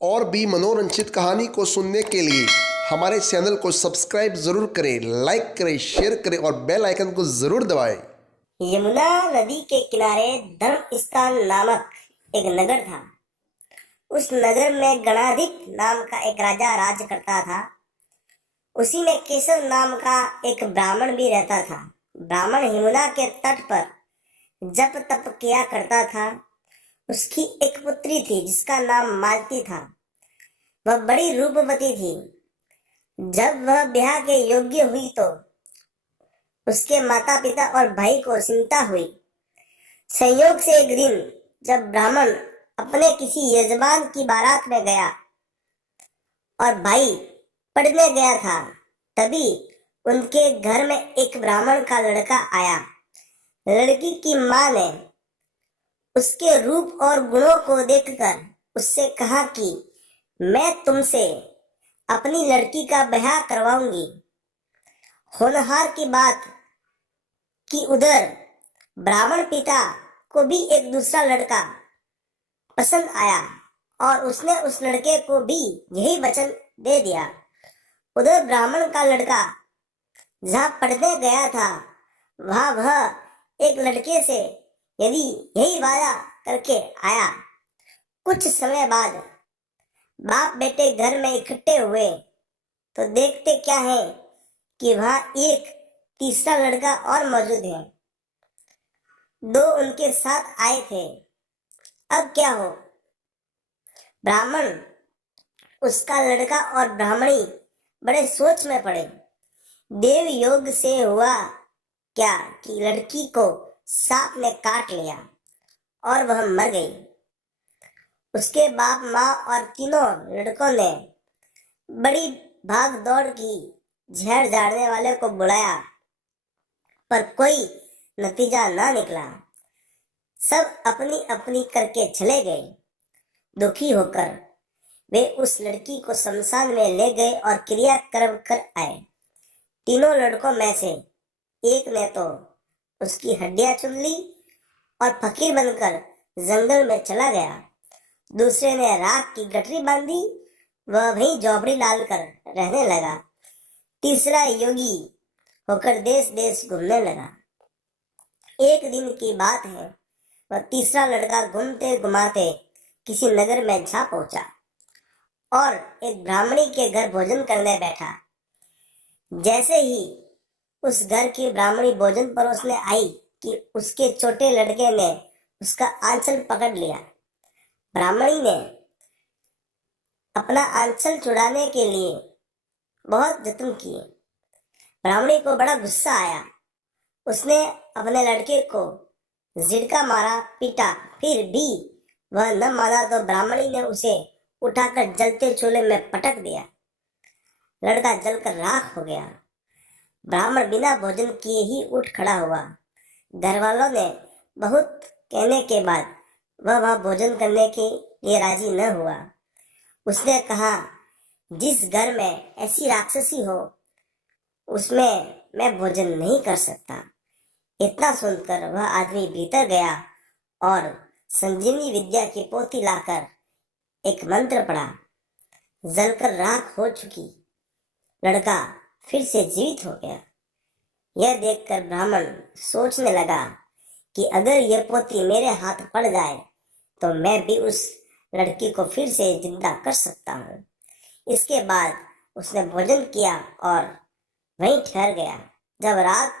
और भी मनोरंजित कहानी को सुनने के लिए हमारे चैनल को सब्सक्राइब जरूर करें, लाइक करें, शेयर करें और बेल आइकन को जरूर दबाएं। यमुना नदी के किनारे धर्मस्थान नामक एक नगर था। उस नगर में गणाधिक नाम का एक राजा राज करता था। उसी में केशव नाम का एक ब्राह्मण भी रहता था। ब्राह्मण यमुना के तट पर जप तप किया करता था। उसकी एक पुत्री थी जिसका नाम मालती था। वह बड़ी रूपवती थी। जब वह ब्याह के योग्य हुई तो उसके माता पिता और भाई को चिंता हुई। संयोग से एक दिन जब ब्राह्मण अपने किसी यजमान की बारात में गया और भाई पढ़ने गया था, तभी उनके घर में एक ब्राह्मण का लड़का आया। लड़की की मां ने उसके रूप और गुणों को देखकर उससे कहा कि मैं तुमसे अपनी लड़की का ब्याह करवाऊंगी। होनहार की बात कि उधर ब्राह्मण पिता को भी एक दूसरा लड़का पसंद आया और उसने उस लड़के को भी यही वचन दे दिया। उधर ब्राह्मण का लड़का जहाँ पढ़ने गया था, वहां वह एक लड़के से यदि यही वादा करके आया। कुछ समय बाद बाप बेटे घर में इकट्ठे हुए तो देखते क्या है कि वहां एक तीसरा लड़का और मौजूद है। दो उनके साथ आए थे। अब क्या हो? ब्राह्मण, उसका लड़का और ब्राह्मणी बड़े सोच में पड़े। देव योग से हुआ क्या कि लड़की को सांप ने काट लिया और वह मर गई। उसके बाप माँ और तीनों लड़कों ने बड़ी भाग दौड़ की। जहर झाड़ने वाले को बुलाया पर कोई नतीजा ना निकला। सब अपनी अपनी करके चले गए। दुखी होकर वे उस लड़की को शमशान में ले गए और क्रियाक्रम कर आए। तीनों लड़कों में से एक ने तो उसकी हड्डियां चुन ली और फकीर बनकर जंगल में चला गया। दूसरे ने राख की गठरी बांधी, वह वहीं झोपड़ी डालकर रहने लगा। तीसरा योगी होकर देश देश घूमने लगा। एक दिन की बात है, वह तीसरा लड़का घूमते घुमाते किसी नगर में जा पहुंचा और एक ब्राह्मणी के घर भोजन करने बैठा। जैसे ही उस घर की ब्राह्मणी भोजन परोसने आई कि उसके छोटे लड़के ने उसका आंचल पकड़ लिया। ब्राह्मणी ने अपना आंचल छुड़ाने के लिए बहुत जतन किए। ब्राह्मणी को बड़ा गुस्सा आया। उसने अपने लड़के को झिड़का मारा, पीटा। फिर भी वह न माना तो ब्राह्मणी ने उसे उठाकर जलते चूल्हे में पटक दिया। लड़का जलकर राख हो गया। ब्राह्मण बिना भोजन किए ही उठ खड़ा हुआ। घर वालों ने बहुत कहने के बाद वह वहां भोजन करने के लिए राजी न हुआ। उसने कहा, जिस घर में ऐसी राक्षसी हो उसमें मैं भोजन नहीं कर सकता। इतना सुनकर वह आदमी भीतर गया और संजीवनी विद्या की पोथी लाकर एक मंत्र पढ़ा। जलकर राख हो चुकी लड़का फिर से जीवित हो गया। यह देखकर ब्राह्मण सोचने लगा कि अगर यह पोथी मेरे हाथ पड़ जाए तो मैं भी उस लड़की को फिर से जिंदा कर सकता हूँ। इसके बाद उसने भोजन किया और वहीं ठहर गया। जब रात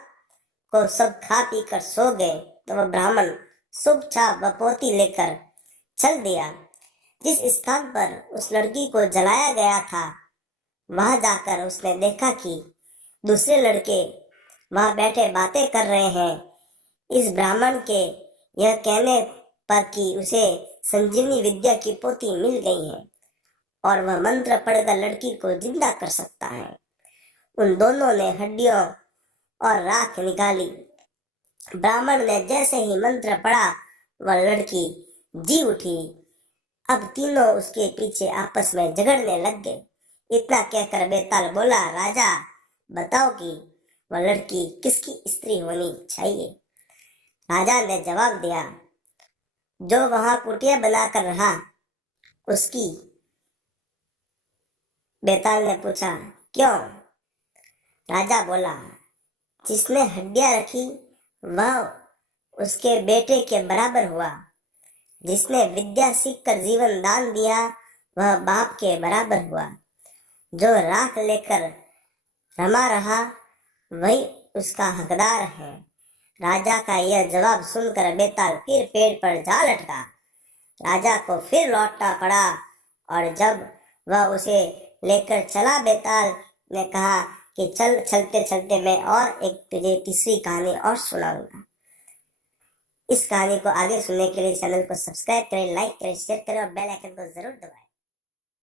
को सब खा पी कर सो गए तो वह ब्राह्मण शुभ छाप व पोथी लेकर चल दिया। जिस स्थान पर उस लड़की को जलाया गया था, वहां जाकर उसने देखा कि दूसरे लड़के वहां बैठे बातें कर रहे हैं। इस ब्राह्मण के यह कहने पर कि उसे संजीवनी विद्या की पोथी मिल गई है और वह मंत्र पढ़कर लड़की को जिंदा कर सकता है। उन दोनों ने हड्डियों और राख निकाली। ब्राह्मण ने जैसे ही मंत्र पढ़ा, वह लड़की जी उठी। अब तीनों उसके पीछे आपस में झगड़ने लग गए। इतना कहकर बेताल बोला, राजा बताओ कि वह लड़की किसकी स्त्री होनी चाहिए। राजा ने जवाब दिया, जो वहां कुटिया बनाकर रहा उसकी। बेताल ने पूछा, क्यों? राजा बोला, जिसने हड्डियां रखी वह उसके बेटे के बराबर हुआ, जिसने विद्या सीखकर जीवन दान दिया वह बाप के बराबर हुआ, जो राख लेकर रमा रहा वही उसका हकदार है। राजा का यह जवाब सुनकर बेताल फिर पेड़ पर जा लटका। राजा को फिर लौटना पड़ा और जब वह उसे लेकर चला, बेताल ने कहा कि चल, चलते चलते मैं और एक तुझे तीसरी कहानी और सुनाऊंगा। इस कहानी को आगे सुनने के लिए चैनल को सब्सक्राइब करें, लाइक करें, शेयर करें और बेल आइकन को जरूर दबाएं।